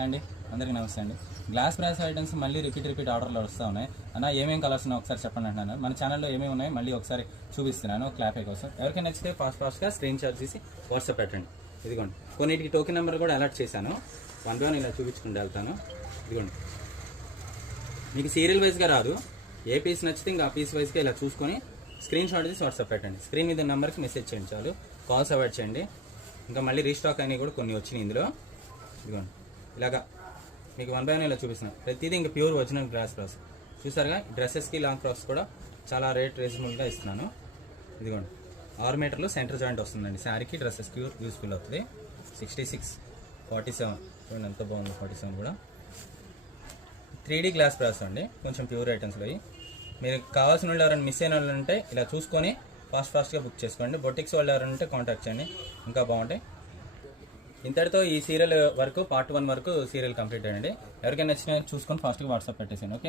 అండి అందరికీ నమస్తే అండి. గ్లాస్ బ్రాస్ ఐటమ్స్ మళ్ళీ రిపీట్ ఆర్డర్లు వస్తూ ఉన్నాయి అన్న. ఏమేమి కలర్స్ ఉన్నాయో ఒకసారి చెప్పండి అంటున్నాను. మన ఛానల్లో ఏమేమి ఉన్నాయో మళ్ళీ ఒకసారి చూపిస్తున్నాను క్లాపే కోసం. ఎవరికైనా నచ్చితే ఫాస్ట్గా స్క్రీన్ షాట్ తీసి వాట్సాప్ పెట్టండి. ఇదిగోండి, కొన్నిటికి టోకెన్ నెంబర్ కూడా అలర్ట్ చేశాను. 1 by 1 ఇలా చూపించుకుంటూ వెళ్తాను. ఇదిగోండి, మీకు సీరియల్ వైజ్గా రాదు. ఏ పీస్ నచ్చితే ఇంకా ఆ పీస్ వైజ్గా ఇలా చూసుకొని స్క్రీన్ షాట్ తీసి వాట్సాప్ పెట్టండి. స్క్రీన్ మీద నెంబర్కి మెసేజ్ చేయండి చాలు. కాల్స్ అవాయిడ్ చేయండి. ఇంకా మళ్ళీ రీస్టాక్ అయినవి కూడా కొన్ని వచ్చినాయి ఇందులో. ఇదిగోండి, ఇలాగా మీకు 1 by 1 ఇలా చూపిస్తున్నాను. ప్రతిదీ ఇంకా ప్యూర్ ఒరిజినల్ గ్లాస్ బ్రాస్. చూసారుగా, డ్రెస్సెస్కి లాంగ్ ఫ్రాక్స్ కూడా చాలా రేట్ రీజనబుల్గా ఇస్తున్నాను. ఇదిగోండి, 6 మీటర్లు సెంటర్ జాయింట్ వస్తుందండి. శారీకి డ్రెస్సెస్కి యూస్ఫుల్ అవుతుంది. 66, 47 చూడండి ఎంత బాగుంది. 47 కూడా 3D గ్లాస్ బ్రాస్ అండి. కొంచెం ప్యూర్ ఐటమ్స్లో మీరు కావాల్సిన వాళ్ళు ఎవరైనా మిస్ అయిన వాళ్ళు ఉంటే ఇలా చూసుకొని ఫాస్ట్గా బుక్ చేసుకోండి. బొటిక్స్ వాళ్ళు ఎవరైనా ఉంటే కాంటాక్ట్ చేయండి, ఇంకా బాగుంటాయి. ఇంతటితో ఈ సీరియల్ వరకు పార్ట్ 1 వరకు సీరియల్ కంప్లీట్ అయ్యండి. ఎవరికైనా నచ్చినా చూసుకొని ఫాస్ట్గా వాట్సాప్ పెట్టేసాను. ఓకే.